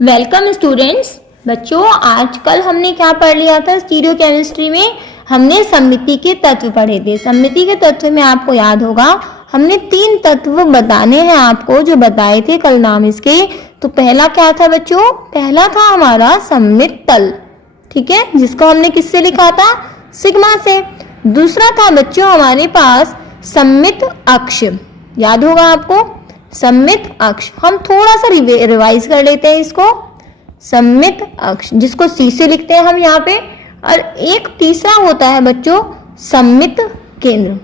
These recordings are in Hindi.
Welcome students. बच्चों, आजकल हमने क्या पढ़ लिया था स्टीरियो केमिस्ट्री में? हमने सममिति के तत्व पढ़े थे। सममिति के तत्व में आपको याद होगा हमने 3 तत्व बताने हैं आपको, जो बताए थे कल नाम इसके। तो पहला क्या था बच्चों? पहला था हमारा सममित तल, ठीक है, जिसको हमने किससे लिखा था? सिग्मा से। दूसरा था बच्चों हमारे पास सममित अक्ष, याद होगा आपको सममित अक्ष। हम थोड़ा सा रिवाइज कर लेते हैं इसको। सममित अक्ष जिसको सी से लिखते हैं हम यहाँ पे। और एक तीसरा होता है बच्चों सममित केंद्र।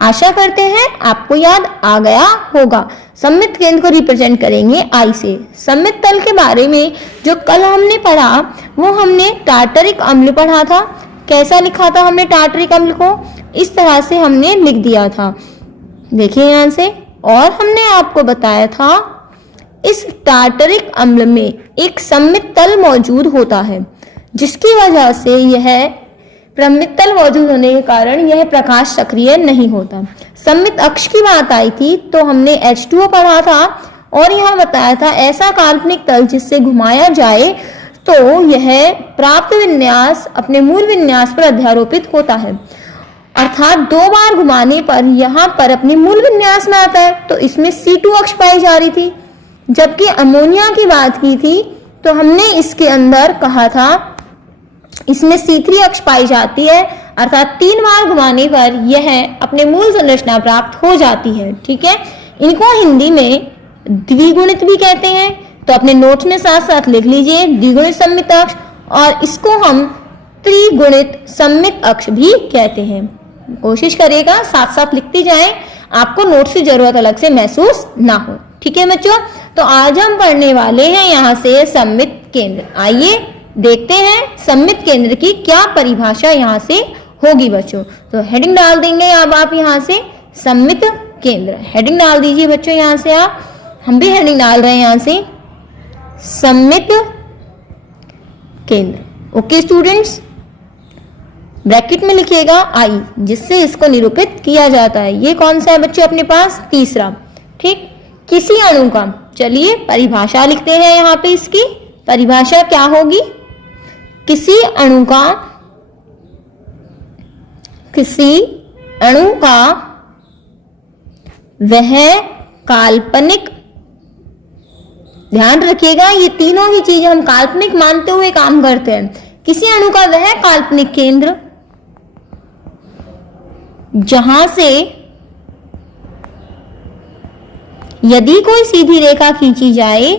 आशा करते हैं आपको याद आ गया होगा। सममित केंद्र को रिप्रेजेंट करेंगे आई से। सममित तल के बारे में जो कल हमने पढ़ा वो हमने टार्टरिक अम्ल पढ़ा था। कैसा लिखा था हमने टार्टरिक अम्ल को? इस तरह से हमने लिख दिया था, देखिए यहाँ से। और हमने आपको बताया था इस टार्टरिक अम्ल में एक सममित तल मौजूद होता है, जिसकी वजह से यह प्रमित तल मौजूद होने के कारण यह प्रकाश सक्रिय नहीं होता। सममित अक्ष की बात आई थी तो हमने H2O पढ़ा था और यह बताया था ऐसा काल्पनिक तल जिससे घुमाया जाए तो यह प्राप्त विन्यास अपने मूल विन्यास पर अध्यारोपित होता है, अर्थात 2 बार घुमाने पर यहाँ पर अपने मूल विन्यास में आता है। तो इसमें C2 अक्ष पाई जा रही थी। जबकि अमोनिया की बात की थी तो हमने इसके अंदर कहा था इसमें C3 अक्ष पाई जाती है, अर्थात 3 बार घुमाने पर यह अपने मूल संरचना प्राप्त हो जाती है, ठीक है। इनको हिंदी में द्विगुणित भी कहते हैं, तो अपने नोट्स में साथ साथ लिख लीजिए द्विगुणित सममित अक्ष, और इसको हम त्रिगुणित सममित अक्ष भी कहते हैं। कोशिश करेगा साथ साथ लिखती जाएं, आपको नोट्स की जरूरत अलग से महसूस ना हो, ठीक है बच्चों। तो आज हम पढ़ने वाले हैं यहाँ से सममित केंद्र। आइए देखते हैं सममित केंद्र की क्या परिभाषा यहाँ से होगी बच्चों। तो हेडिंग डाल देंगे अब आप यहाँ से सममित केंद्र। हेडिंग डाल दीजिए बच्चों यहाँ से आप, हम भी हेडिंग डाल रहे हैं यहाँ से सममित केंद्र। ओके स्टूडेंट्स, ब्रैकेट में लिखिएगा आई, जिससे इसको निरूपित किया जाता है। ये कौन सा है बच्चों अपने पास? तीसरा, ठीक। किसी अणु का, चलिए परिभाषा लिखते हैं यहाँ पे। इसकी परिभाषा क्या होगी? किसी अणु का वह काल्पनिक, ध्यान रखिएगा ये तीनों ही चीजें हम काल्पनिक मानते हुए काम करते हैं। किसी अणु का वह काल्पनिक केंद्र जहां से यदि कोई सीधी रेखा खींची जाए,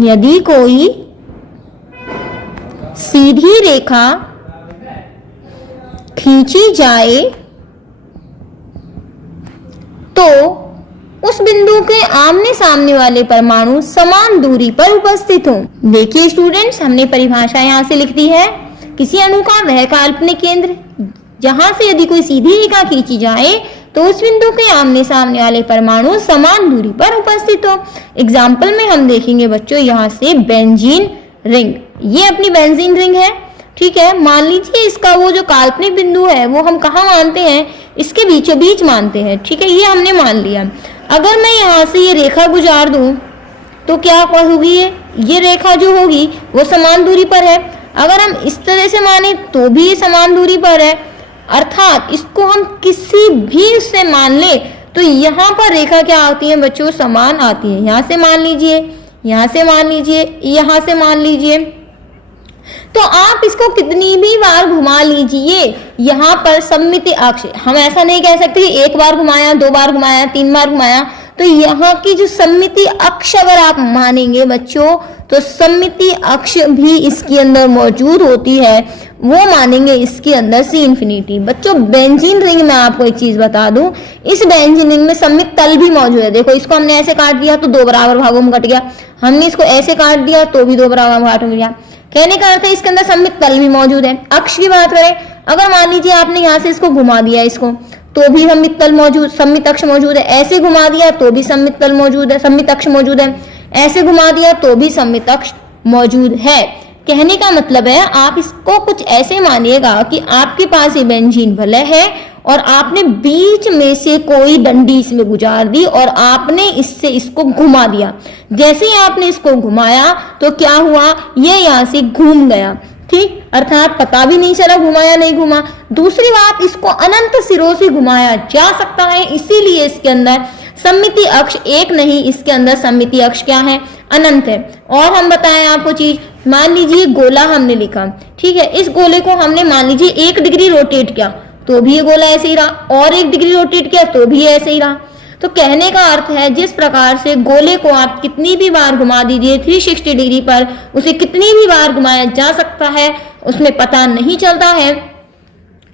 यदि कोई सीधी रेखा खींची जाए तो उस बिंदु के आमने सामने वाले परमाणु समान दूरी पर उपस्थित हों। देखिए स्टूडेंट्स, हमने परिभाषा यहां से लिख दी है। किसी अणु का वह काल्पनिक केंद्र जहां से यदि कोई सीधी रेखा खींची जाए तो उस बिंदु के आमने सामने वाले परमाणु समान दूरी पर उपस्थित हो। एग्जाम्पल में हम देखेंगे बच्चों यहाँ से बेंजीन रिंग। ये अपनी बेंजीन रिंग है, ठीक है। मान लीजिए इसका वो जो काल्पनिक बिंदु है वो हम कहाँ मानते हैं? इसके बीचों बीच मानते हैं, ठीक है। ये हमने मान लिया। अगर मैं यहाँ से ये रेखा गुजार दूं तो क्या होगी? ये रेखा जो होगी वो समान दूरी पर है। अगर हम इस तरह से माने तो भी ये समान दूरी पर है, अर्थात इसको हम किसी भी उससे मान ले तो यहाँ पर रेखा क्या आती है बच्चों? समान आती है। यहाँ से मान लीजिए, यहाँ से मान लीजिए, यहाँ से मान लीजिए, तो आप इसको कितनी भी बार घुमा लीजिए, यहाँ पर सममिति अक्ष, हम ऐसा नहीं कह सकते कि 1 बार घुमाया, 2 बार घुमाया, 3 बार घुमाया। तो यहाँ की जो सममिति अक्ष अगर आप मानेंगे बच्चों तो सममिति अक्ष भी इसके अंदर मौजूद होती है, वो मानेंगे इसके अंदर सी इंफिनिटी। बच्चों बेंजीन रिंग में आपको एक चीज बता दूं, इस बेंजीन रिंग में सममित तल भी मौजूद है। देखो इसको हमने ऐसे काट दिया तो 2 बराबर भागों में कट गया, हमने इसको ऐसे काट दिया तो भी 2 बराबर भागों में गया। कहने का अर्थ है इसके अंदर सममित तल भी मौजूद है। अक्ष की बात करें, अगर मान लीजिए आपने यहाँ से इसको घुमा दिया इसको तो भी सममित तल मौजूद, सममित अक्ष मौजूद है। ऐसे घुमा दिया तो भी सममित तल मौजूद है, सममित अक्ष मौजूद है। ऐसे घुमा दिया तो भी सममित अक्ष मौजूद है। कहने का मतलब है आप इसको कुछ ऐसे मानिएगा कि आपके पास ये बेंजीन वलय है और आपने बीच में से कोई डंडी इसमें गुजार दी और आपने इससे इसको घुमा दिया। जैसे ही आपने इसको घुमाया तो क्या हुआ, ये यहाँ से घूम गया, ठीक, अर्थात पता भी नहीं चला घुमा या नहीं घुमा। दूसरी बात, इसको अनंत सिरों से घुमाया जा सकता है, इसीलिए इसके अंदर सममिति अक्ष एक नहीं, इसके अंदर सममिति अक्ष क्या है, अनंत है। और हम बताएं आपको चीज, मान लीजिए गोला हमने लिखा, ठीक है, इस गोले को हमने मान लीजिए 1 डिग्री रोटेट किया तो भी ये गोला ऐसे ही रहा, और 1 डिग्री रोटेट किया तो भी ऐसे ही रहा। तो कहने का अर्थ है जिस प्रकार से गोले को आप कितनी भी बार घुमा दीजिए 360 डिग्री पर, उसे कितनी भी बार घुमाया जा सकता है, उसमें पता नहीं चलता है।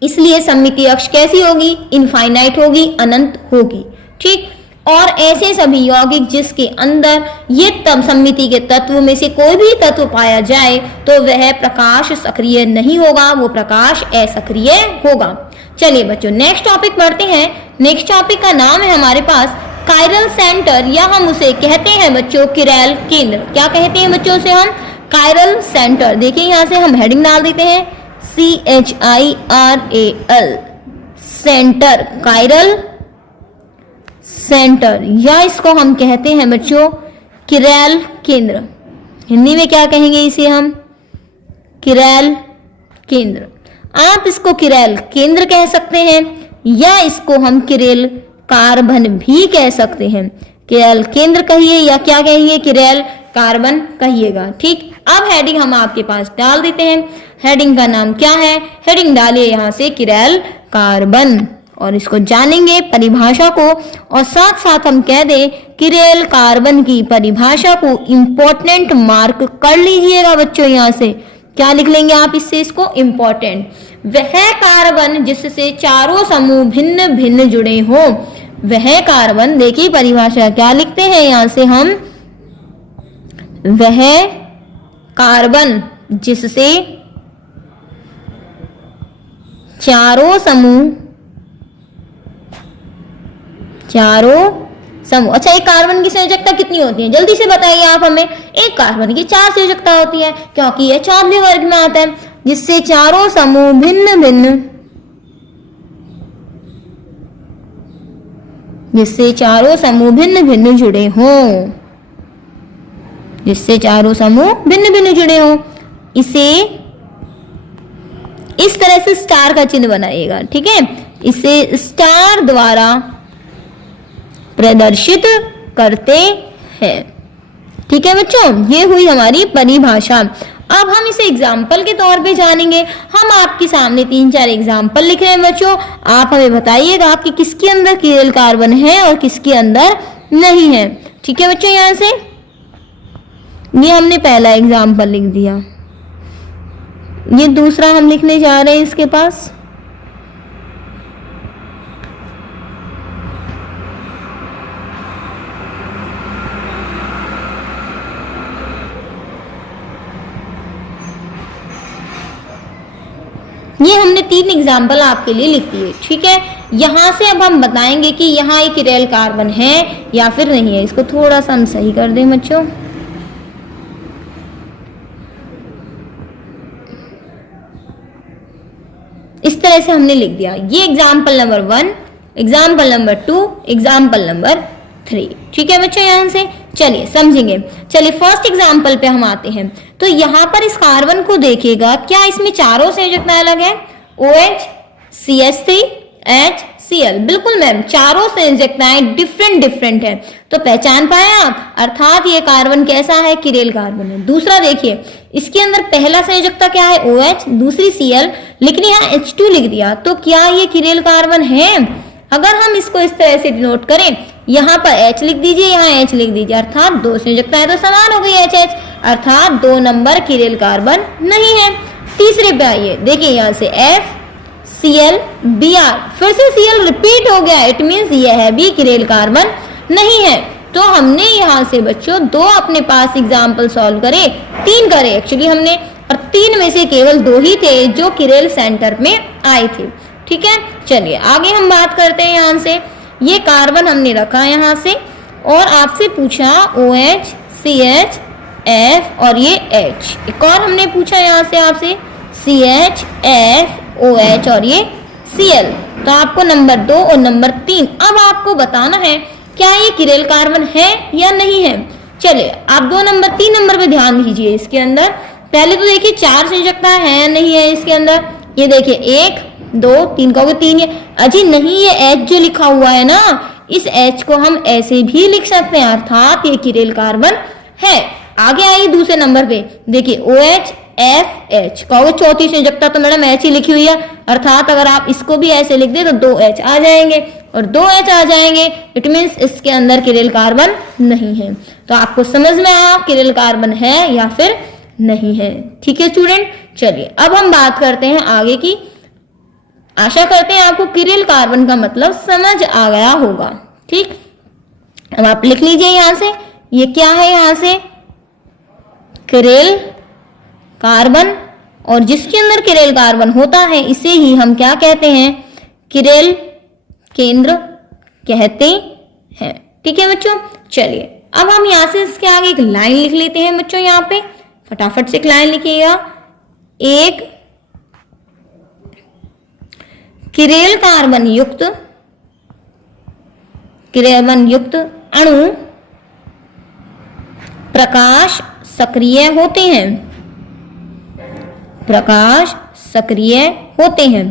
इसलिए सममिति अक्ष कैसी होगी, इनफाइनाइट होगी, अनंत होगी, ठीक। और ऐसे सभी यौगिक जिसके अंदर ये तब सममिति के तत्व में से कोई भी तत्व पाया जाए तो वह प्रकाश सक्रिय नहीं होगा, वो प्रकाश असक्रिय होगा। चलिए बच्चों नेक्स्ट टॉपिक पढ़ते हैं। नेक्स्ट टॉपिक का नाम है हमारे पास कायरल सेंटर, या हम उसे कहते हैं बच्चों किरैल केंद्र। क्या कहते हैं बच्चों से हम, कायरल सेंटर। देखिए यहाँ से हम हेडिंग डाल देते हैं CHIRAL सेंटर, कायरल सेंटर, या इसको हम कहते हैं बच्चों किरैल केंद्र। हिंदी में क्या कहेंगे इसे हम, किरैल केंद्र। आप इसको किरैल केंद्र कह सकते हैं या इसको हम किरैल कार्बन भी कह सकते हैं। किरैल केंद्र कहिए या क्या कहिए, किरैल कार्बन कहिएगा, ठीक। अब हेडिंग हम आपके पास डाल देते हैं। हेडिंग का नाम क्या है, हेडिंग डालिए यहाँ से किरैल कार्बन, और इसको जानेंगे परिभाषा को, और साथ साथ हम कह दें किरैल कार्बन की परिभाषा को इंपॉर्टेंट मार्क कर लीजिएगा बच्चों। यहाँ से क्या लिख लेंगे आप इससे, इसको इंपॉर्टेंट, वह कार्बन जिससे चारों समूह भिन्न भिन्न जुड़े हो, वह कार्बन, देखिए परिभाषा क्या लिखते हैं यहाँ से हम, वह कार्बन जिससे चारों समूह, अच्छा एक कार्बन की संयोजकता कितनी होती है, जल्दी से बताइए आप हमें। एक कार्बन की 4 संयोजकता होती है, क्योंकि यह चौथे वर्ग में आता है, जिससे चारों समूह भिन्न भिन्न, जिससे चारों समूह भिन्न भिन्न जुड़े हों, जिससे चारों समूह भिन्न भिन्न जुड़े हों। इसे इस तरह से स्टार का चिन्ह बनाइएगा, ठीक है, इसे स्टार द्वारा प्रदर्शित करते हैं, ठीक है बच्चों। ये हुई हमारी परिभाषा। अब हम इसे एग्जाम्पल के तौर पे जानेंगे। हम आपके सामने 3-4 एग्जाम्पल लिख रहे हैं बच्चों, आप हमें बताइएगा कि किसके अंदर किरैल कार्बन है और किसके अंदर नहीं है, ठीक है बच्चों। यहाँ से ये हमने पहला एग्जाम्पल लिख दिया, ये दूसरा हम लिखने जा रहे हैं इसके पास, ये हमने 3 एग्जाम्पल आपके लिए लिख दिए, ठीक है। यहां से अब हम बताएंगे कि यहाँ एक किरैल कार्बन है या फिर नहीं है। इसको थोड़ा सा हम सही कर दें बच्चों, इस तरह से हमने लिख दिया। ये example number 1, example number 2, example number 3, ठीक है बच्चों। यहां से चलिए समझेंगे। चलिए फर्स्ट एग्जाम्पल पे हम आते हैं। तो यहाँ पर इस कार्बन को देखिएगा, क्या इसमें चारों संयोजकताएं अलग है, OH, CH3, HCl, बिल्कुल मैम, चारों संयोजकताएं डिफरेंट है। तो पहचान पाए आप, अर्थात ये कार्बन कैसा है, किरैल कार्बन है। दूसरा देखिए, इसके अंदर पहला संयोजकता क्या है, OH, दूसरी Cl, लेकिन यहाँ H2 लिख दिया, तो क्या ये किरैल कार्बन है? अगर हम इसको इस तरह से डिनोट करें, यहाँ पर H लिख दीजिए, यहाँ H लिख दीजिए, अर्थात 2 संयोजकताएं तो समान हो गई HH, अर्थात 2 नंबर किरैल कार्बन नहीं है। तीसरे पे आइए, देखिए यहाँ से FCl, Br, फिर से Cl रिपीट हो गया, इट मीन्स यह भी किरैल कार्बन नहीं है। तो हमने यहाँ से बच्चों 2 अपने पास एग्जाम्पल सॉल्व करे, 3 करे एक्चुअली हमने, और 3 में से केवल 2 ही थे जो किरैल सेंटर में आए थे, ठीक है। चलिए आगे हम बात करते हैं। यहाँ से ये कार्बन हमने रखा यहाँ से, और आपसे पूछा OH, CH, F और ये H। एक और हमने पूछा यहाँ से आपसे CH, F, OH और ये Cl। तो आपको नंबर 2 और नंबर 3 अब आपको बताना है क्या ये किरेल कार्बन है या नहीं है। चलिए आप 2 नंबर 3 नंबर पे ध्यान दीजिए। इसके अंदर पहले तो देखिए 4 संयोजकता है या नहीं है इसके अंदर। ये देखिए 1 2 3 कहोगे 3 है, अजी नहीं, ये H जो लिखा हुआ है ना, इस H को हम ऐसे भी लिख सकते हैं, अर्थात ये किरेल कार्बन है। आगे आइए दूसरे नंबर पे, देखिए OH FH कहोगे चौथी संयोजकता तो मैडम H ही लिखी हुई है, अर्थात अगर आप इसको भी ऐसे लिख दे तो 2H आ जाएंगे और 2H आ जाएंगे, इट मीन्स इसके अंदर किरेल कार्बन नहीं है। तो आपको समझ में आया किरेल कार्बन है या फिर नहीं है। ठीक है स्टूडेंट, चलिए अब हम बात करते हैं आगे की। आशा करते हैं आपको किरेल कार्बन का मतलब समझ आ गया होगा। ठीक, अब आप लिख लीजिए यहां से, ये क्या है, यहां से किरेल कार्बन, और जिसके अंदर किरेल कार्बन होता है इसे ही हम क्या कहते हैं, किरेल केंद्र कहते हैं। ठीक है बच्चों, चलिए अब हम यहां से इसके आगे एक लाइन लिख लेते हैं बच्चों। यहाँ पे फटाफट से एक लाइन लिखिएगा, एक किरेल कार्बन युक्त अणु प्रकाश सक्रिय होते हैं, प्रकाश सक्रिय होते हैं।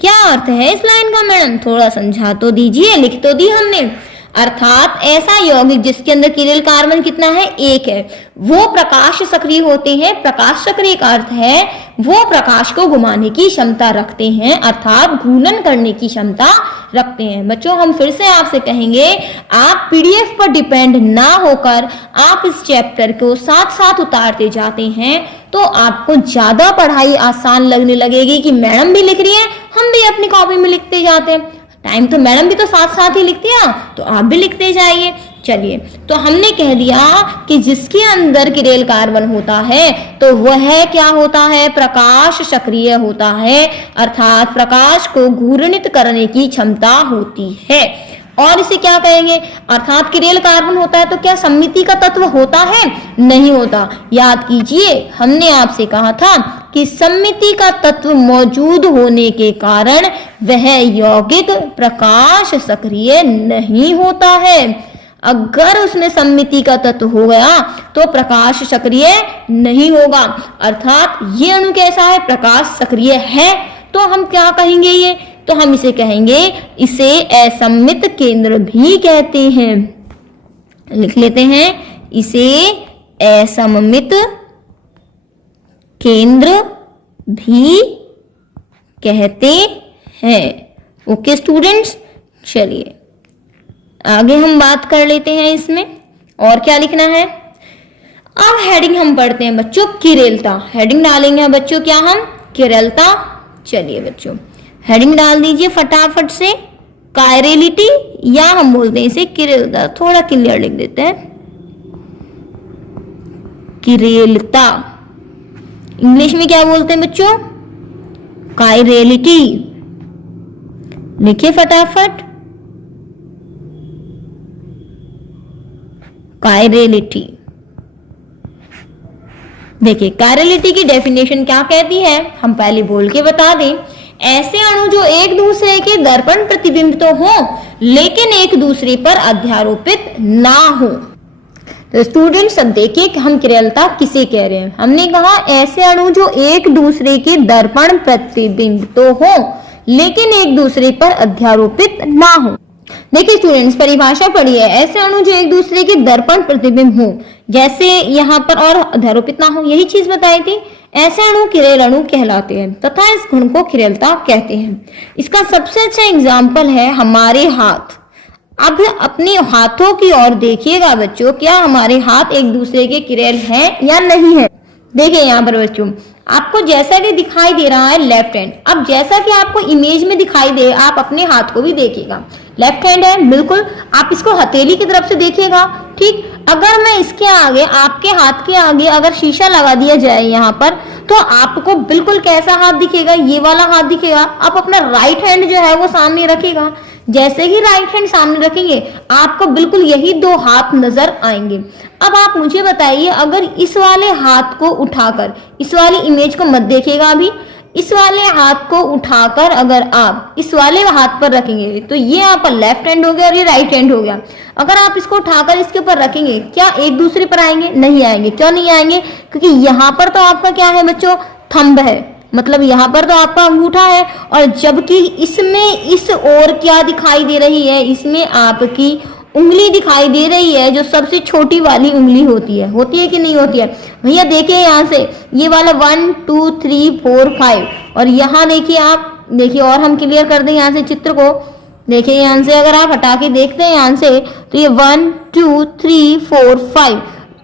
क्या अर्थ है इस लाइन का मैडम, थोड़ा समझा तो दीजिए, लिख तो दी हमने। अर्थात ऐसा यौगिक जिसके अंदर किरेल कार्बन कितना है, 1 है, वो प्रकाश सक्रिय होते हैं। प्रकाश सक्रिय का अर्थ है वो प्रकाश को घुमाने की क्षमता रखते हैं, अर्थात घूर्णन करने की क्षमता रखते हैं। बच्चों हम फिर से आपसे कहेंगे, आप पीडीएफ पर डिपेंड ना होकर आप इस चैप्टर को साथ साथ उतारते जाते हैं तो आपको ज्यादा पढ़ाई आसान लगने लगेगी कि मैडम भी लिख रही है, हम भी अपनी कॉपी में लिखते जाते हैं। टाइम तो मैडम भी तो साथ साथ ही लिखती है, तो आप भी लिखते जाइए। चलिए, तो हमने कह दिया कि जिसके अंदर किरेल कार्बन होता है तो वह क्या होता है, प्रकाश सक्रिय होता है, अर्थात प्रकाश को घूर्णित करने की क्षमता होती है। और इसे क्या कहेंगे, अर्थात किरेल कार्बन होता है तो क्या सममिति का तत्व होता है, नहीं होता। याद कीजिए हमने आपसे कहा था कि सममिति का तत्व मौजूद होने के कारण वह यौगिक प्रकाश सक्रिय नहीं होता है। अगर उसमें सममिति का तत्व हो गया तो प्रकाश सक्रिय नहीं होगा, अर्थात ये अणु कैसा है, प्रकाश सक्रिय है। तो हम क्या कहेंगे, ये तो हम इसे कहेंगे, इसे असममित केंद्र भी कहते हैं। लिख लेते हैं, इसे असममित केंद्र भी कहते हैं। ओके स्टूडेंट्स, चलिए आगे हम बात कर लेते हैं इसमें और क्या लिखना है। अब हेडिंग हम पढ़ते हैं बच्चों, किरेलता। हेडिंग डालेंगे बच्चों क्या हम, किरेलता। चलिए बच्चों हेडिंग डाल दीजिए फटाफट से, कायरेलिटी या हम बोलते हैं इसे किरेलता, थोड़ा क्लियर लिख देते हैं, किरेलता। इंग्लिश में क्या बोलते हैं बच्चों, कायरेलिटी। लिखिए फटाफट, कायरेलिटी। देखिए कायरेलिटी की डेफिनेशन क्या कहती है, हम पहले बोल के बता दें। ऐसे अणु जो एक दूसरे के दर्पण प्रतिबिंब तो हो लेकिन एक दूसरे पर अध्यारोपित ना हो। तो स्टूडेंट्स अब देखिए कि हम किरेलता किसे कह रहे हैं। हमने कहा ऐसे अणु जो एक दूसरे के दर्पण प्रतिबिंब तो हो लेकिन एक दूसरे पर अध्यारोपित ना हो। देखिए स्टूडेंट्स परिभाषा पढ़िए, ऐसे अणु जो एक दूसरे के दर्पण प्रतिबिंब हो, जैसे यहाँ पर और अध्यारोपित ना हो, यही चीज बताई थी। ऐसे अणु किरेल अणु कहलाते हैं तथा इस गुण को किरेलता कहते हैं। इसका सबसे अच्छा एग्जाम्पल है हमारे हाथ। अब अपने हाथों की ओर देखिएगा बच्चों, क्या हमारे हाथ एक दूसरे के किरेल हैं या नहीं है। देखिए यहाँ पर बच्चों आपको जैसा कि दिखाई दे रहा है लेफ्ट हैंड, अब जैसा कि आपको इमेज में दिखाई दे आप अपने हाथ को भी देखिएगा, लेफ्ट हैंड है बिल्कुल। आप इसको हथेली की तरफ से देखिएगा, ठीक। अगर मैं इसके आगे आपके हाथ के आगे अगर शीशा लगा दिया जाए यहाँ पर तो आपको बिल्कुल कैसा हाथ दिखेगा, ये वाला हाथ दिखेगा। आप अपना राइट हैंड जो है वो सामने रखेगा, जैसे ही राइट हैंड सामने रखेंगे आपको बिल्कुल यही 2 हाथ नजर आएंगे। अब आप मुझे बताइए, अगर इस वाले हाथ को उठाकर, इस वाली इमेज को मत देखिएगा अभी, इस वाले हाथ को उठाकर अगर आप इस वाले हाथ पर रखेंगे तो ये आपका लेफ्ट हैंड हो गया और ये राइट हैंड हो गया। अगर आप इसको उठाकर इसके ऊपर रखेंगे, क्या एक दूसरे पर आएंगे? नहीं आएंगे। क्यों नहीं आएंगे? क्योंकि यहाँ पर तो आपका क्या है बच्चों, थंब है, मतलब यहाँ पर तो आपका अंगूठा है, और जबकि इसमें इस ओर क्या दिखाई दे रही है, इसमें आपकी उंगली दिखाई दे रही है, जो सबसे छोटी वाली उंगली होती है कि नहीं होती है? भैया देखिए यहाँ से ये वाला 1 2 3 4 5, और यहाँ देखिए, आप देखिए और हम क्लियर कर दें यहाँ से चित्र को। देखिए यहाँ से अगर आप हटा के देखते हैं यहाँ से, तो ये 1 2 3 4 5,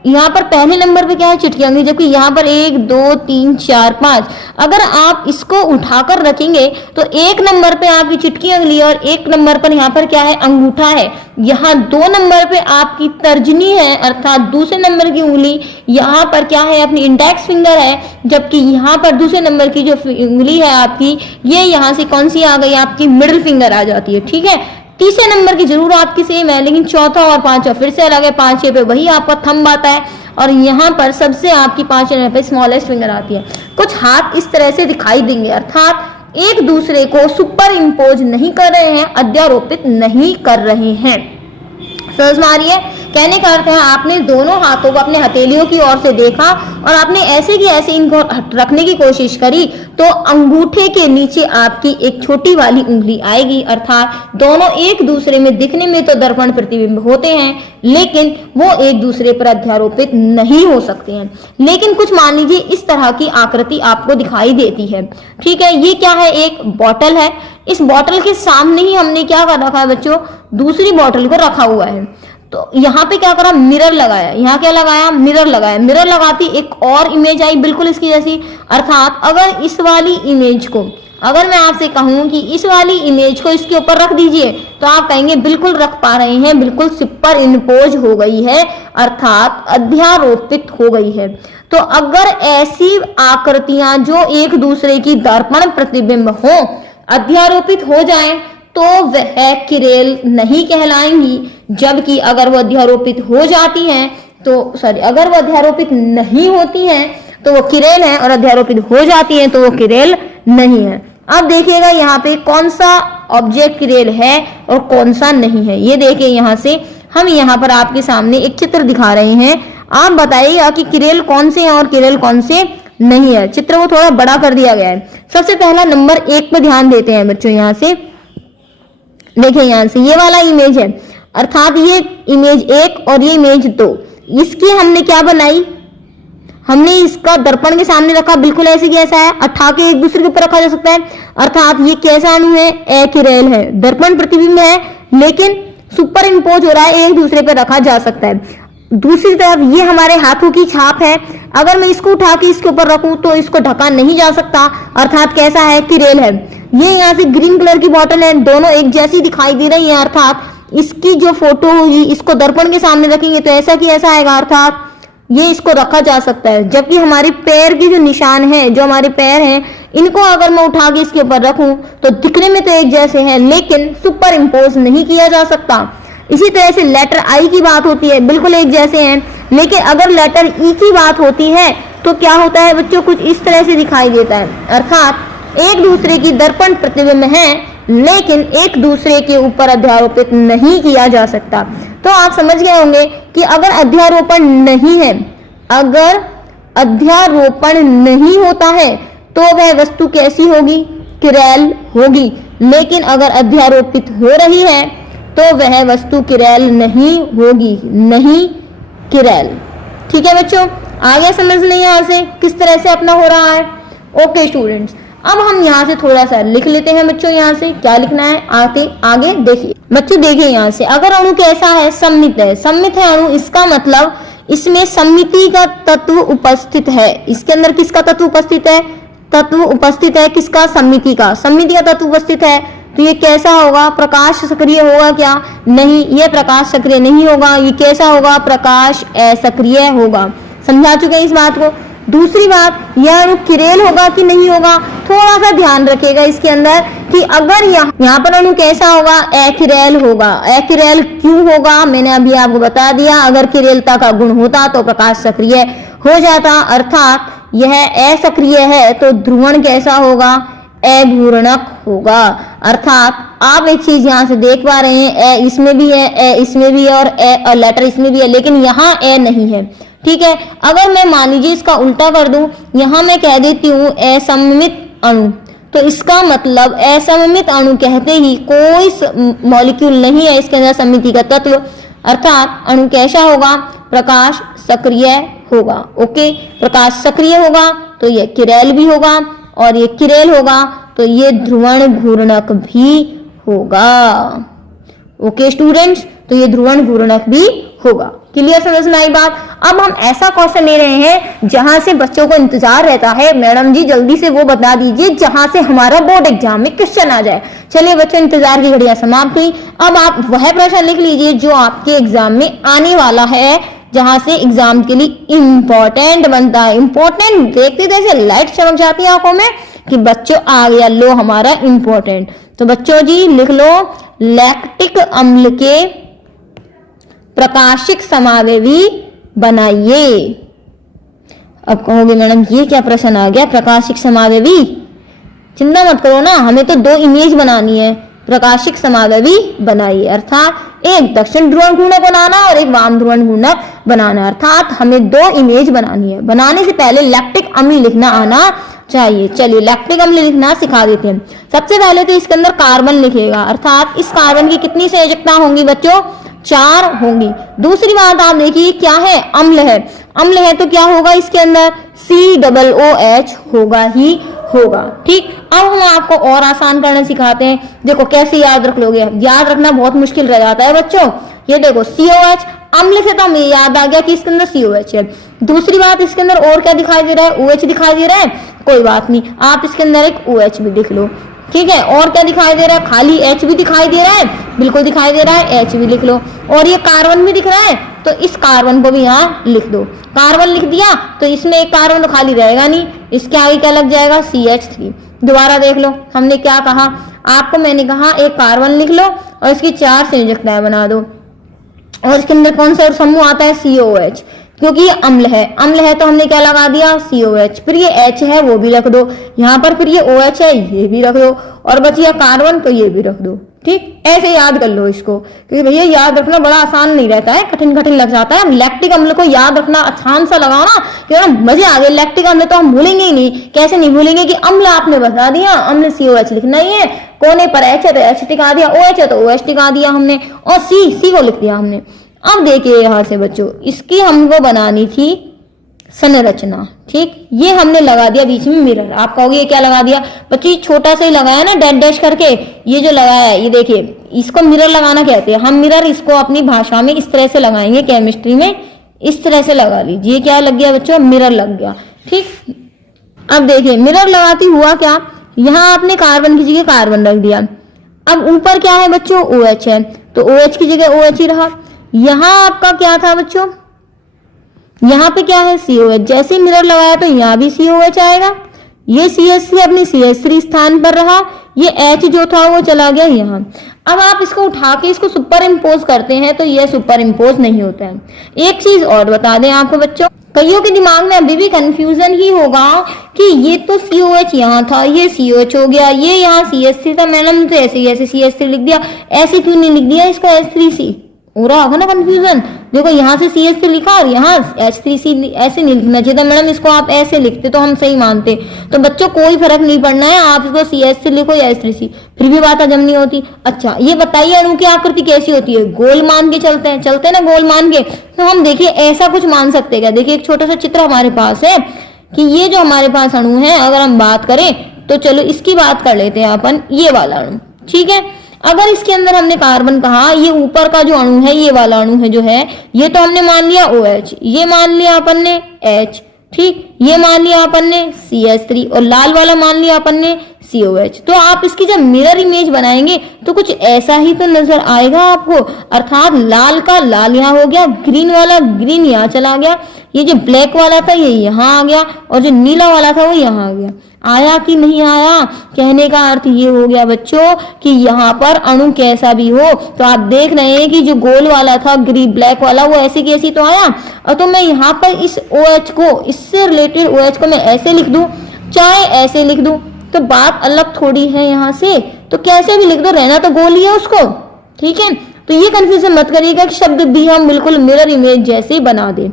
यहाँ पर पहले नंबर पे क्या है, चिटकी उंगली, जबकि यहाँ पर 1 2 3 4 5। अगर आप इसको उठाकर रखेंगे तो एक नंबर पे आपकी चिटकी उंगली और एक नंबर पर यहाँ पर क्या है, अंगूठा है। यहाँ 2 नंबर पे आपकी तर्जनी है, अर्थात दूसरे नंबर की उंगली। यहाँ पर क्या है, अपनी इंडेक्स फिंगर है, जबकि यहाँ पर दूसरे नंबर की जो उंगली है आपकी, ये यहाँ से कौन सी आ गई, आपकी मिडिल फिंगर आ जाती है। ठीक है, तीसरे नंबर की जरूर आपकी सेम है, लेकिन चौथा और पांचवा फिर से अलग है। 5 पे वही आपका थंब आता है, और यहाँ पर सबसे आपकी 5 नंबर पे स्मॉलेस्ट फिंगर आती है। कुछ हाथ इस तरह से दिखाई देंगे, अर्थात एक दूसरे को सुपर इम्पोज नहीं कर रहे हैं, अध्यारोपित नहीं कर रहे हैं। समझ में आ रही है? कहने का अर्थ है आपने दोनों हाथों को अपने हथेलियों की ओर से देखा और आपने ऐसे की ऐसे इनको रखने की कोशिश करी, तो अंगूठे के नीचे आपकी एक छोटी वाली उंगली आएगी। अर्थात दोनों एक दूसरे में दिखने में तो दर्पण प्रतिबिंब होते हैं, लेकिन वो एक दूसरे पर अध्यारोपित नहीं हो सकते हैं। लेकिन कुछ मान लीजिए इस तरह की आकृति आपको दिखाई देती है। ठीक है, ये क्या है, एक बॉटल है। इस बॉटल के सामने ही हमने क्या कर रखा है बच्चों, दूसरी बॉटल को रखा हुआ है। तो यहाँ पे क्या करा, मिरर लगाया। यहाँ क्या लगाया, मिरर लगाया। मिरर लगाती एक और इमेज आई बिल्कुल इसकी जैसी। अर्थात अगर इस वाली इमेज को, अगर मैं आपसे कहूं कि इस वाली इमेज को इसके ऊपर रख दीजिए, तो आप कहेंगे बिल्कुल रख पा रहे हैं, बिल्कुल सुपर इम्पोज हो गई है, अर्थात अध्यारोपित हो गई है। तो अगर ऐसी आकृतियां जो एक दूसरे की दर्पण प्रतिबिंब हो, अध्यारोपित हो जाएं, तो वह किरेल नहीं कहलाएंगी। जबकि अगर वो अध्यारोपित हो जाती हैं तो अगर वो अध्यारोपित नहीं होती हैं तो वो किरेल है, और अध्यारोपित हो जाती हैं तो वो किरेल नहीं है। अब देखिएगा यहाँ पे कौन सा ऑब्जेक्ट किरेल है और कौन सा नहीं है। ये देखिए यहाँ से हम यहाँ पर आपके सामने एक चित्र दिखा रहे हैं। आप बताइएगा कि किरेल कौन से हैं और किरेल कौन से नहीं है। चित्र को थोड़ा बड़ा कर दिया गया है। सबसे पहला नंबर 1 पे ध्यान देते हैं बच्चों। यहाँ से देखिए, यहाँ से ये वाला इमेज है, अर्थात ये इमेज 1 और ये इमेज 2, इसकी हमने क्या बनाई, हमने इसका दर्पण के सामने रखा, बिल्कुल ऐसे कैसा है, उठा के एक दूसरे के ऊपर रखा जा सकता है। अर्थात ये कैसा अणु है, एक्यूरेल है, दर्पण प्रतिबिंब है, लेकिन सुपर इम्पोज हो रहा है, एक दूसरे पर रखा जा सकता है। दूसरी तरफ ये हमारे हाथों की छाप है। अगर मैं इसको उठा के इसके ऊपर रखूं तो इसको ढका नहीं जा सकता, अर्थात कैसा है, किरेल है। ये यहाँ से ग्रीन कलर की बॉटल है, दोनों एक जैसी दिखाई दे रही है, अर्थात इसकी जो फोटो होगी, इसको दर्पण के सामने रखेंगे तो ऐसा की ऐसा आएगा, अर्थात ये इसको रखा जा सकता है। जबकि हमारे पैर के जो निशान है, जो हमारे पैर हैं, इनको अगर मैं उठा के इसके ऊपर रखूं तो दिखने में तो एक जैसे हैं, लेकिन सुपर इम्पोज नहीं किया जा सकता। इसी तरह से लेटर आई की बात होती है, बिल्कुल एक जैसे हैं, लेकिन अगर लेटर ई की बात होती है तो क्या होता है बच्चों, कुछ इस तरह से दिखाई देता है। अर्थात एक दूसरे की दर्पण प्रतिबिंब है, लेकिन एक दूसरे के ऊपर अध्यारोपित नहीं किया जा सकता। तो आप समझ गए होंगे कि अगर अध्यारोपण नहीं है, अगर अध्यारोपण नहीं होता है तो वह वस्तु कैसी होगी, किरेल होगी। लेकिन अगर अध्यारोपित हो रही है तो वह वस्तु किरेल नहीं होगी, नहीं किरेल। ठीक है बच्चों, आगे समझ लें यहाँ से किस तरह से अपना हो रहा है। ओके स्टूडेंट्स, अब हम यहाँ से थोड़ा सा लिख लेते हैं बच्चों। यहाँ से क्या लिखना है, आगे देखिए बच्चों। देखिए यहाँ से, अगर अणु कैसा है, सममित है, सममित है अणु, इसका मतलब इसमें सममिति का तत्व उपस्थित है। इसके अंदर किसका तत्व उपस्थित है, तत्व उपस्थित है किसका, सममिति का, सममिति का तत्व उपस्थित है। तो ये कैसा होगा, प्रकाश सक्रिय होगा क्या, नहीं, ये प्रकाश सक्रिय नहीं होगा। ये कैसा होगा, प्रकाश असक्रिय होगा। समझा चुके हैं इस बात को। दूसरी बात, यह अणु किरेल होगा कि नहीं होगा, थोड़ा सा ध्यान रखिएगा इसके अंदर कि अगर यहाँ पर अणु कैसा होगा, एक्यूरेल होगा। एक्यूरेल क्यों होगा, मैंने अभी आपको बता दिया। अगर किरेलता का गुण होता तो प्रकाश सक्रिय हो जाता, अर्थात यह असक्रिय है तो ध्रुवण कैसा होगा, अघूर्णक होगा। अर्थात आप एक चीज यहाँ से देख पा रहे हैं, ए इसमें भी है, ए इसमें भी है और लेटर इसमें भी है, लेकिन यहाँ ए नहीं है। ठीक है, अगर मैं मान लीजिए इसका उल्टा कर दूं, यहाँ मैं कह देती हूँ असममित अणु, तो इसका मतलब असममित अणु कहते ही कोई मॉलिक्यूल नहीं है इसके अंदर सममिति का तत्व, अर्थात अणु कैसा होगा, प्रकाश सक्रिय होगा। ओके, प्रकाश सक्रिय होगा तो ये किरेल भी होगा, और ये किरेल होगा तो ये ध्रुवण घूर्णक भी होगा। ओके स्टूडेंट्स, तो ये ध्रुवण घूर्णक भी होगा। क्लियर, समझ में आई बात। अब हम ऐसा क्वेश्चन ले रहे हैं जहां से बच्चों को इंतजार रहता है, मैडम जी जल्दी से वो बता दीजिए जहां से हमारा बोर्ड एग्जाम में क्वेश्चन आ जाए। चलिए बच्चों, इंतजार की घड़ियां समाप्त हुई। अब आप वह प्रश्न लिख लीजिए जो आपके एग्जाम में आने वाला है, जहां से एग्जाम के लिए इंपॉर्टेंट बनता है। इंपॉर्टेंट देखते जैसे लाइट चमक जाती है आंखों में कि बच्चों आ गया लो हमारा इंपॉर्टेंट। तो बच्चों जी लिख लो, लैक्टिक अम्ल के प्रकाशिक समावयवी बनाइए। अब कहोगे मैडम ये क्या प्रश्न आ गया, प्रकाशिक समावयवी। चिंता मत करो ना, हमें तो दो इमेज बनानी है। प्रकाशिक समावयवी बनाइए, अर्थात एक दक्षिण ध्रुवण घूर्णक बनाना और एक वाम ध्रुवण घूर्णक बनाना, अर्थात हमें दो इमेज बनानी है। बनाने से पहले लैक्टिक अम्ल लिखना आना चाहिए। चलिए लैक्टिक अम्ल लिखना सिखा देते हैं। सबसे पहले तो इसके अंदर कार्बन लिखेगा, अर्थात इस कार्बन की कितनी संयोजकता होंगी बच्चों, 4 होंगी। दूसरी बात आप देखिए क्या है, अम्ल है। अम्ल है तो क्या होगा इसके अंदर, COOH होगा ही होगा। ठीक, अब हम आपको और आसान करना सिखाते हैं। देखो कैसे याद रख लोगे, याद रखना बहुत मुश्किल रह जाता है बच्चों। ये देखो COH, अम्ल से तो हमें याद आ गया कि इसके अंदर COH है। दूसरी बात इसके अंदर और क्या दिखाई दे रहा है, OH दिखाई दे रहा है। कोई बात नहीं, आप इसके अंदर एक OH भी लिख लो। ठीक है, और क्या दिखाई दे रहा है, खाली H भी दिखाई दे रहा है, बिल्कुल दिखाई दे रहा है, H भी लिख लो। और ये कार्बन भी दिख रहा है तो इस कार्बन को भी यहाँ लिख दो। कार्बन लिख दिया तो इसमें एक कार्बन तो खाली रहेगा नहीं, इसके आगे क्या लग जाएगा, CH3। दोबारा देख लो, हमने क्या कहा आपको, मैंने कहा एक कार्बन लिख लो और इसकी 4 संयोजकताएं बना दो। और इसके अंदर कौन सा समूह आता है, COH, क्योंकि ये अम्ल है। अम्ल है तो हमने क्या लगा दिया, COH। फिर ये H है वो भी रख दो यहाँ पर, फिर ये OH है ये भी रख दो, और बचिया कार्बन तो ये भी रख दो। ठीक, ऐसे याद कर लो इसको, क्योंकि भैया याद रखना बड़ा आसान नहीं रहता है, कठिन कठिन लग जाता है। लैक्टिक अम्ल को याद रखना आसान सा लगाओ ना, कि मजे आ गए। लैक्टिक अम्ल तो हम भूलेंगे ही नहीं, कैसे नहीं भूलेंगे कि अम्ल आपने बता दिया, अम्ल COH लिखना ही है। कोने पर H है तो H टिका दिया, OH है तो OH टिका दिया हमने, और C को लिख दिया हमने। अब देखिए यहां से बच्चों, इसकी हमको बनानी थी संरचना। ठीक, ये हमने लगा दिया बीच में मिरर। आप कहोगे ये क्या लगा दिया, बच्ची छोटा सा ही लगाया ना डैश डैश करके, ये जो लगाया है ये देखिए, इसको मिरर लगाना कहते हैं हम। मिरर इसको अपनी भाषा में इस तरह से लगाएंगे, केमिस्ट्री में इस तरह से लगा लीजिए। क्या लग गया बच्चों, मिरर लग गया। ठीक, अब देखिए मिरर लगाती हुआ क्या, यहाँ आपने कार्बन की जगह कार्बन रख दिया। अब ऊपर क्या है बच्चों, OH है तो OH की जगह OH ही रहा। यहाँ आपका क्या था बच्चों, यहाँ पे क्या है, COH। जैसे मिरर लगाया तो यहाँ भी COH आएगा। ये CH3 अपनी CH3 स्थान पर रहा, ये H जो था वो चला गया यहाँ। अब आप इसको उठा के इसको सुपर इम्पोज करते हैं तो ये सुपर इम्पोज नहीं होता है। एक चीज और बता दें आपको बच्चों, कईयों के दिमाग में अभी भी कंफ्यूजन ही होगा कि ये तो COH यहाँ था, ये COH हो गया, ये यहाँ CH3 था, मैडम तो ऐसे ऐसे CH3 लिख दिया, ऐसे क्यों नहीं लिख दिया इसको H3C, हो रहा होगा ना कंफ्यूजन। देखो यहाँ से CH3 लिखा और यहाँ H3C, ऐसे नहीं लिखना चाहिए था मैडम, इसको आप ऐसे लिखते तो हम सही मानते। तो बच्चों कोई फर्क नहीं पड़ना है, आप इसको CH3 लिखो या H3C, फिर भी बात हजम नहीं होती। अच्छा ये बताइए अणु की आकृति कैसी होती है, गोल मान के चलते हैं ना, गोल मान के। तो हम देखिए ऐसा कुछ मान सकते हैं क्या, देखिए एक छोटा सा चित्र हमारे पास है कि ये जो हमारे पास अणु है, अगर हम बात करें तो चलो इसकी बात कर लेते हैं अपन, ये वाला अणु। ठीक है, अगर इसके अंदर हमने कार्बन कहा, ये ऊपर का जो अणु है, ये वाला अणु है जो है, ये तो हमने मान लिया OH, ये मान लिया अपन ने H, ठीक, ये मान लिया अपन ने CH3 और लाल वाला मान लिया अपन ने COH। तो आप इसकी जब मिरर इमेज बनाएंगे तो कुछ ऐसा ही तो नजर आएगा आपको, अर्थात लाल का लाल यहाँ हो गया, ग्रीन वाला ग्रीन यहाँ चला गया, ये जो ब्लैक वाला था ये यहाँ आ गया, और जो नीला वाला था वो यहाँ आ गया। आया कि नहीं आया? कहने का अर्थ ये हो गया बच्चों कि यहाँ पर अणु कैसा भी हो, तो आप देख रहे हैं कि जो गोल वाला था ग्रीन ब्लैक वाला वो ऐसी की ऐसी तो आया। और तो मैं यहाँ पर इस OH को, इससे रिलेटेड OH को मैं ऐसे लिख दूं चाहे ऐसे लिख दूं, तो बात अलग थोड़ी है यहाँ से। तो कैसे भी लिख दो, रहना तो गोल ही है उसको, ठीक है। तो ये कंफ्यूजन मत करिएगा कि शब्द भी हम बिल्कुल मिरर इमेज जैसे ही बना दे।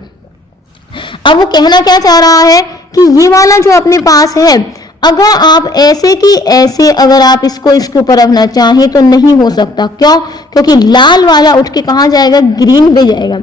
अब वो कहना क्या चाह रहा है कि ये वाला जो अपने पास है, अगर आप ऐसे की ऐसे अगर आप इसको इसके ऊपर रखना चाहें तो नहीं हो सकता। क्यों? क्योंकि लाल वाला उठ के कहाँ जाएगा? ग्रीन पे जाएगा।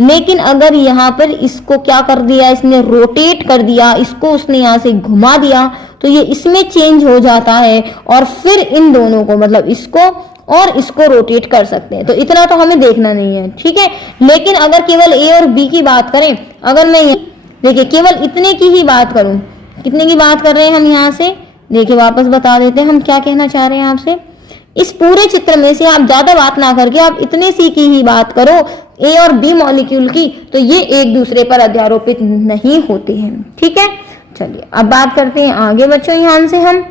लेकिन अगर यहाँ पर इसको क्या कर दिया, इसने रोटेट कर दिया, इसको उसने यहाँ से घुमा दिया, तो ये इसमें चेंज हो जाता है और फिर इन दोनों को, मतलब इसको और इसको रोटेट कर सकते हैं। तो इतना तो हमें देखना नहीं है, ठीक है। लेकिन अगर केवल A और B की बात करें, अगर मैं देखिए केवल इतने की ही बात करूं, कितने की बात कर रहे हैं हम यहाँ से, देखिए वापस बता देते हैं हम क्या कहना चाह रहे हैं आपसे। इस पूरे चित्र में से आप ज्यादा बात ना करके आप इतने सी की ही बात करो, A और B मॉलिक्यूल की, तो ये एक दूसरे पर अध्यारोपित नहीं होते हैं, ठीक है। चलिए अब बात करते हैं आगे बच्चों। यहाँ से हम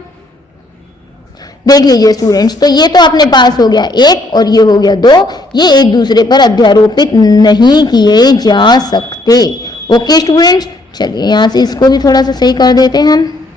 देख लीजिए स्टूडेंट्स, तो ये तो अपने पास हो गया 1 और ये हो गया 2, ये एक दूसरे पर अध्यारोपित नहीं किए जा सकते। ओके स्टूडेंट्स, चलिए यहाँ से इसको भी थोड़ा सा सही कर देते हैं हम।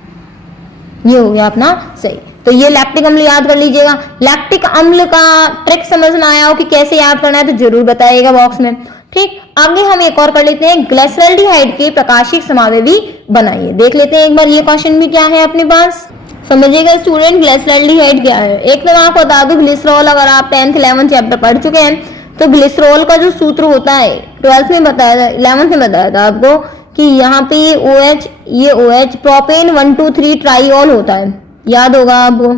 ये हो गया अपना सही। तो ये लैक्टिक अम्ल याद कर लीजिएगा। लैक्टिक अम्ल का ट्रिक समझ में आया हो कि कैसे याद करना है तो जरूर बताइएगा बॉक्स में, ठीक। आगे हम एक और कर लेते हैं, ग्लिसरॉल्डिहाइड के प्रकाशिक समावेशी बनाइए। देख लेते हैं एक बार ये क्वेश्चन भी क्या है अपने पास, समझिएगा स्टूडेंट। ग्लिसरॉल्डिहाइड क्या है? एक तो मैं आपको बता दूं, ग्लिसरॉल अगर आप 10th 11th चैप्टर पढ़ चुके हैं तो ग्लिसरॉल का जो सूत्र होता है 12th में बताया था, 11th में बताया था आपको कि यहाँ पे ये OH प्रोपेन 1,2,3 ट्राइऑल होता है, याद होगा आपको।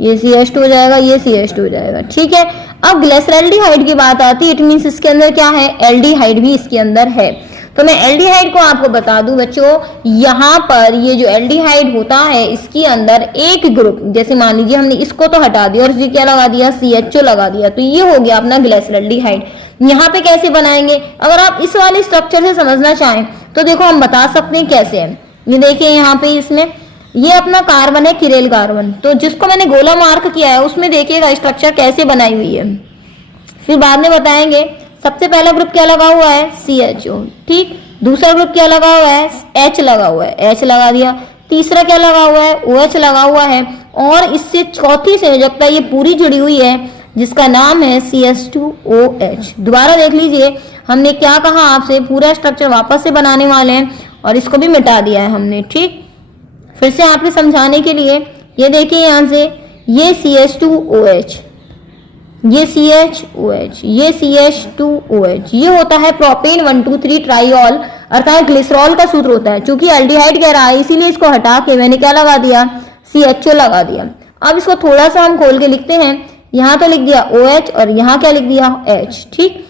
ये CH2 हो जाएगा, ये CH2 हो जाएगा, ठीक है। अब ग्लिसरॉल्डिहाइड की बात आती है, इट मींस इसके अंदर क्या है? एल्डिहाइड भी इसके अंदर है। तो मैं एल्डिहाइड को आपको बता दूं बच्चों, यहाँ पर ये जो एल्डिहाइड होता है इसके अंदर एक ग्रुप, जैसे मान लीजिए हमने इसको तो हटा दिया और इसे क्या लगा दिया? CHO लगा दिया, तो ये हो गया अपना ग्लिसरॉल्डिहाइड। यहाँ पे कैसे बनाएंगे? अगर आप इस वाले स्ट्रक्चर से समझना चाहें तो देखो हम बता सकते हैं कैसे है। ये देखिए यहाँ पे इसमें ये अपना कार्बन है, किरेल कार्बन, तो जिसको मैंने गोला मार्क किया है उसमें देखिएगा स्ट्रक्चर कैसे बनाई हुई है, फिर बाद में बताएंगे। सबसे पहला ग्रुप क्या लगा हुआ है? CHO, ठीक। दूसरा ग्रुप क्या लगा हुआ है? H लगा हुआ है, H लगा दिया। तीसरा क्या लगा हुआ है? OH लगा हुआ है। और इससे चौथी संयोजकता ये पूरी जुड़ी हुई है जिसका नाम है CH2OH। दोबारा देख लीजिए, हमने क्या कहा आपसे, पूरा स्ट्रक्चर वापस से बनाने वाले हैं और इसको भी मिटा दिया है हमने, ठीक। फिर से आपके समझाने के लिए ये देखिए यहाँ से, ये CH2OH, ये CHOH, ये CH2OH, ये होता है प्रोपेन 1,2,3 ट्राइऑल, अर्थात ग्लिसरॉल का सूत्र होता है। चूंकि एल्डिहाइड कह रहा है इसीलिए इसको हटा के मैंने क्या लगा दिया? CHO लगा दिया। अब इसको थोड़ा सा हम खोल के लिखते हैं, यहाँ तो लिख दिया OH और यहाँ क्या लिख दिया? H, ठीक।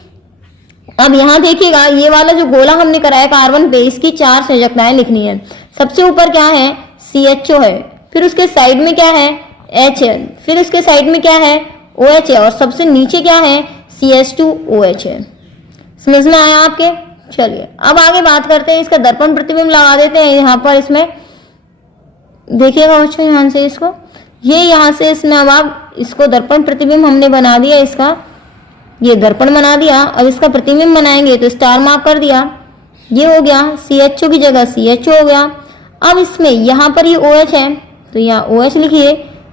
अब यहाँ देखिएगा ये वाला जो गोला हमने कराया कार्बन पे, इसकी 4 संयोजकताएं लिखनी है। सबसे ऊपर क्या है? CHO है, फिर उसके साइड में क्या है? H है, फिर उसके साइड में क्या है? OH है, और सबसे नीचे क्या है? CH2OH है। समझ में आया आपके? चलिए अब आगे बात करते हैं, इसका दर्पण प्रतिबिंब लगा देते हैं यहाँ पर। इसमें देखिएगा बच्चों यहाँ से इसको, ये यहाँ से इसमें अब आप इसको दर्पण प्रतिबिंब हमने बना दिया, इसका ये दर्पण बना दिया। अब इसका प्रतिबिंब बनाएंगे तो स्टार मार्क कर दिया, ये हो गया। CHO की जगह CHO हो गया। अब इसमें यहाँ पर ये OH है तो यहाँ OH लिखिए,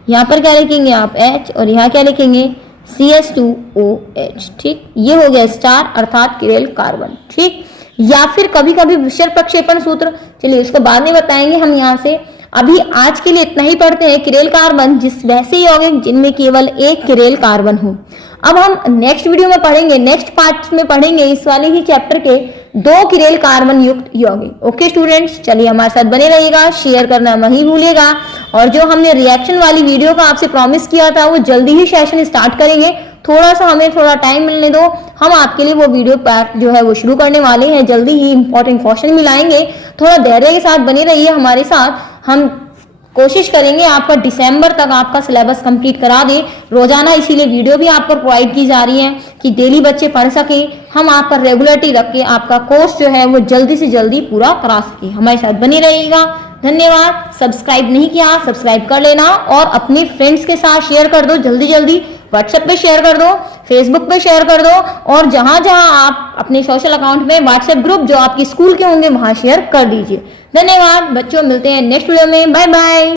यहाँ पर क्या लिखेंगे आप? H, और यहाँ क्या लिखेंगे? CH2OH, ठीक। ये हो गया स्टार अर्थात किरेल कार्बन, ठीक। या फिर कभी कभी विषर प्रक्षेपण सूत्र, चलिए उसको बाद में बताएंगे हम। यहाँ से अभी आज के लिए इतना ही पढ़ते हैं। किरेल कार्बन जिस वैसे यौगिक जिनमें केवल एक किरेल कार्बन हो। अब हम नेक्स्ट वीडियो में पढ़ेंगे, नेक्स्ट पार्ट में पढ़ेंगे इस वाले ही चैप्टर के 2 किरेल कार्बन युक्त यौगिक। ओके स्टूडेंट्स, चलिए हमारे साथ बने रहिएगा, शेयर करना नहीं भूलिएगा। और जो हमने रिएक्शन वाली वीडियो का आपसे प्रॉमिस किया था वो जल्दी ही सेशन स्टार्ट करेंगे। थोड़ा सा हमें थोड़ा टाइम मिलने दो, हम आपके लिए वो वीडियो पैक जो है वो शुरू करने वाले हैं। जल्दी ही इंपॉर्टेंट क्वेश्चन मिलाएंगे, थोड़ा धैर्य के साथ बने रहिए हमारे साथ। हम कोशिश करेंगे आपका दिसंबर तक आपका सिलेबस कंप्लीट करा दे रोजाना, इसीलिए वीडियो भी आप पर प्रोवाइड की जा रही है कि डेली बच्चे पढ़ सके, हम आप पर रेगुलरिटी रख के आपका कोर्स जो है वो जल्दी से जल्दी पूरा करा सके। हमारे साथ बने रहिएगा। धन्यवाद। सब्सक्राइब नहीं किया सब्सक्राइब कर लेना और अपने फ्रेंड्स के साथ शेयर कर दो, जल्दी जल्दी व्हाट्सएप पे शेयर कर दो, फेसबुक पे शेयर कर दो, और जहां जहां आप अपने सोशल अकाउंट में व्हाट्सएप ग्रुप जो आपके स्कूल के होंगे वहां शेयर कर दीजिए। धन्यवाद बच्चों, मिलते हैं नेक्स्ट वीडियो में। Bye bye.